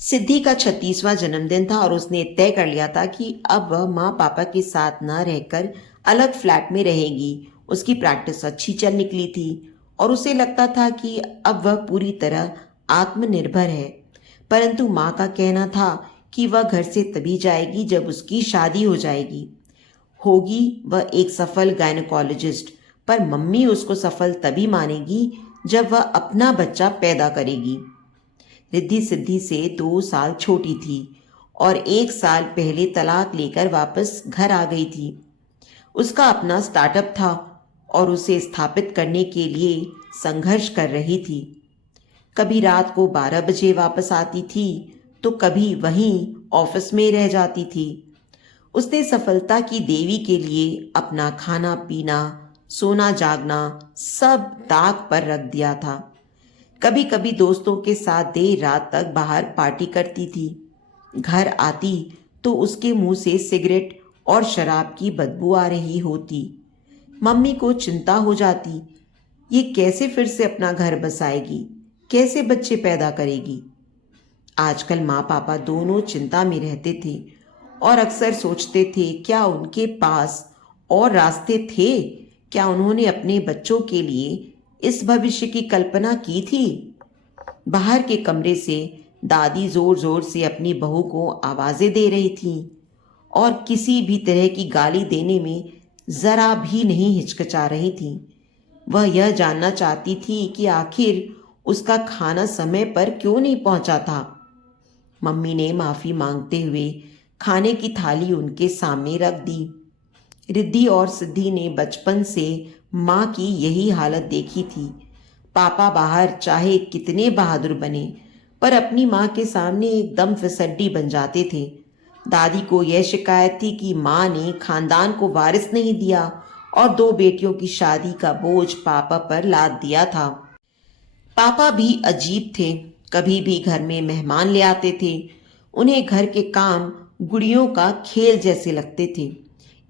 सिद्धि का 36वां जन्मदिन था और उसने तय कर लिया था कि अब वह माँ पापा के साथ न रहकर अलग फ्लैट में रहेगी। उसकी प्रैक्टिस अच्छी चल निकली थी और उसे लगता था कि अब वह पूरी तरह आत्मनिर्भर है। परंतु माँ का कहना था कि वह घर से तभी जाएगी जब उसकी शादी हो जाएगी। होगी वह एक सफल गायनोकोलॉजिस्ट, पर मम्मी उसको सफल तभी मानेगी जब वह अपना बच्चा पैदा करेगी। रिद्धि सिद्धि से 2 साल छोटी थी और 1 साल पहले तलाक लेकर वापस घर आ गई थी। उसका अपना स्टार्टअप था और उसे स्थापित करने के लिए संघर्ष कर रही थी। कभी रात को 12 बजे वापस आती थी तो कभी वहीं ऑफिस में रह जाती थी। उसने सफलता की देवी के लिए अपना खाना पीना, सोना जागना सब ताक पर रख दिया था। कभी कभी दोस्तों के साथ देर रात तक बाहर पार्टी करती थी। घर आती तो उसके मुंह से सिगरेट और शराब की बदबू आ रही होती। मम्मी को चिंता हो जाती, ये कैसे फिर से अपना घर बसाएगी, कैसे बच्चे पैदा करेगी। आजकल माँ पापा दोनों चिंता में रहते थे और अक्सर सोचते थे क्या उनके पास और रास्ते थे, क्या उन्होंने अपने बच्चों के लिए इस भविष्य की कल्पना की थी। बाहर के कमरे से दादी जोर जोर से अपनी बहू को आवाजें दे रही थी और किसी भी तरह की गाली देने में जरा भी नहीं हिचकिचा रही थी। वह यह जानना चाहती थी कि आखिर उसका खाना समय पर क्यों नहीं पहुंचा था। मम्मी ने माफी मांगते हुए खाने की थाली उनके सामने रख दी। रिद्धि और सिद्धि ने बचपन से माँ की यही हालत देखी थी। पापा बाहर चाहे कितने बहादुर बने, पर अपनी माँ के सामने एकदम फिसड्डी बन जाते थे। दादी को यह शिकायत थी कि माँ ने खानदान को वारिस नहीं दिया और 2 बेटियों की शादी का बोझ पापा पर लाद दिया था। पापा भी अजीब थे, कभी भी घर में मेहमान ले आते थे। उन्हें घर के काम गुड़ियों का खेल जैसे लगते थे।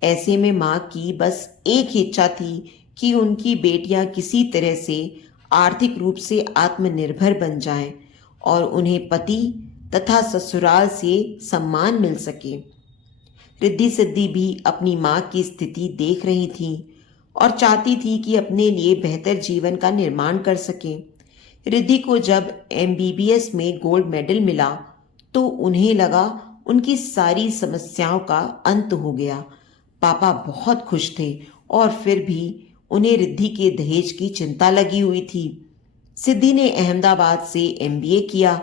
ऐसे में माँ की बस एक ही इच्छा थी कि उनकी बेटियां किसी तरह से आर्थिक रूप से आत्मनिर्भर बन जाएं और उन्हें पति तथा ससुराल से सम्मान मिल सके। रिद्धि सिद्धि भी अपनी माँ की स्थिति देख रही थी और चाहती थी कि अपने लिए बेहतर जीवन का निर्माण कर सके। रिद्धि को जब एमबीबीएस में गोल्ड मेडल मिला तो उन्हें लगा उनकी सारी समस्याओं का अंत हो गया। पापा बहुत खुश थे और फिर भी उन्हें रिद्धि के दहेज की चिंता लगी हुई थी। सिद्धि ने अहमदाबाद से एमबीए किया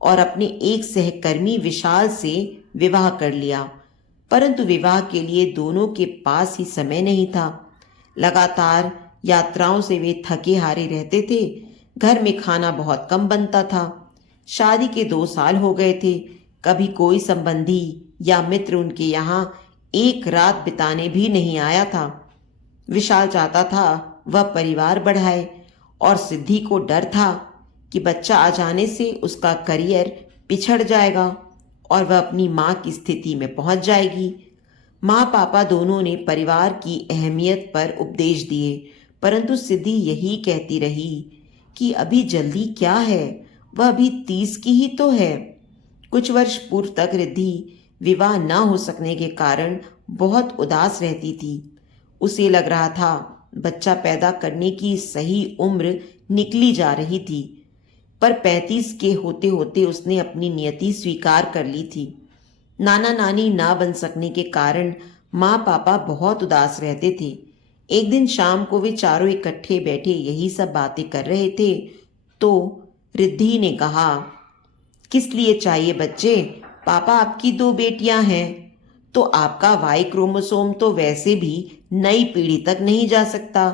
और अपने एक सहकर्मी विशाल से विवाह कर लिया, परंतु विवाह के लिए दोनों के पास ही समय नहीं था। लगातार यात्राओं से वे थके हारे रहते थे। घर में खाना बहुत कम बनता था। शादी के 2 साल हो गए थे, कभी कोई संबंधी या मित्र उनके यहाँ एक रात बिताने भी नहीं आया था। विशाल चाहता था वह परिवार बढ़ाए और सिद्धि को डर था कि बच्चा आ जाने से उसका करियर पिछड़ जाएगा और वह अपनी माँ की स्थिति में पहुंच जाएगी। माँ पापा दोनों ने परिवार की अहमियत पर उपदेश दिए, परंतु सिद्धि यही कहती रही कि अभी जल्दी क्या है, वह अभी 30 की ही तो है। कुछ वर्ष पूर्व तक रिद्धि विवाह न हो सकने के कारण बहुत उदास रहती थी। उसे लग रहा था बच्चा पैदा करने की सही उम्र निकली जा रही थी, पर 35 के होते होते उसने अपनी नियति स्वीकार कर ली थी। नाना नानी ना बन सकने के कारण माँ पापा बहुत उदास रहते थे। एक दिन शाम को वे चारों इकट्ठे बैठे यही सब बातें कर रहे थे तो रिद्धि ने कहा, किस लिए चाहिए बच्चे, पापा आपकी 2 बेटियां हैं तो आपका वाई क्रोमोसोम तो वैसे भी नई पीढ़ी तक नहीं जा सकता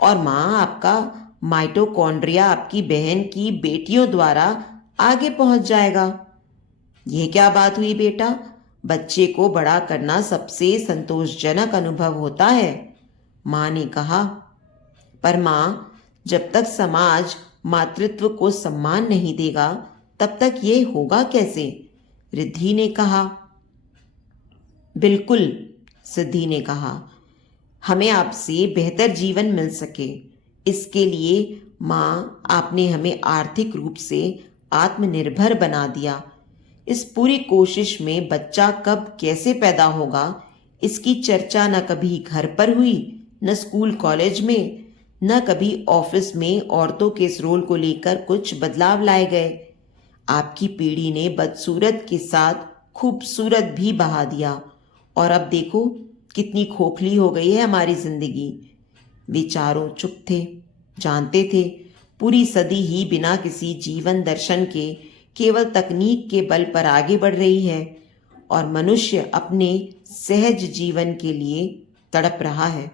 और माँ आपका माइटोकॉन्ड्रिया आपकी बहन की बेटियों द्वारा आगे पहुंच जाएगा। यह क्या बात हुई बेटा, बच्चे को बड़ा करना सबसे संतोषजनक अनुभव होता है, माँ ने कहा। पर माँ, जब तक समाज मातृत्व को सम्मान नहीं देगा तब तक ये होगा कैसे, रिद्धि ने कहा। बिल्कुल, सिद्धि ने कहा, हमें आपसे बेहतर जीवन मिल सके इसके लिए माँ आपने हमें आर्थिक रूप से आत्मनिर्भर बना दिया। इस पूरी कोशिश में बच्चा कब कैसे पैदा होगा, इसकी चर्चा न कभी घर पर हुई, न स्कूल कॉलेज में, न कभी ऑफिस में औरतों के इस रोल को लेकर कुछ बदलाव लाए गए। आपकी पीढ़ी ने बदसूरत के साथ खूबसूरत भी बहा दिया और अब देखो कितनी खोखली हो गई है हमारी जिंदगी। वे चारों चुप थे, जानते थे पूरी सदी ही बिना किसी जीवन दर्शन के केवल तकनीक के बल पर आगे बढ़ रही है और मनुष्य अपने सहज जीवन के लिए तड़प रहा है।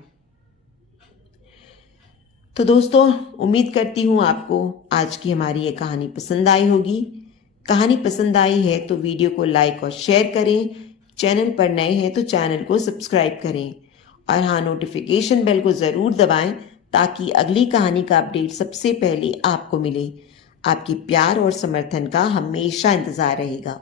तो दोस्तों, उम्मीद करती हूँ आपको आज की हमारी ये कहानी पसंद आई होगी। कहानी पसंद आई है तो वीडियो को लाइक और शेयर करें। चैनल पर नए हैं तो चैनल को सब्सक्राइब करें और हाँ, नोटिफिकेशन बेल को ज़रूर दबाएं ताकि अगली कहानी का अपडेट सबसे पहले आपको मिले। आपकी प्यार और समर्थन का हमेशा इंतज़ार रहेगा।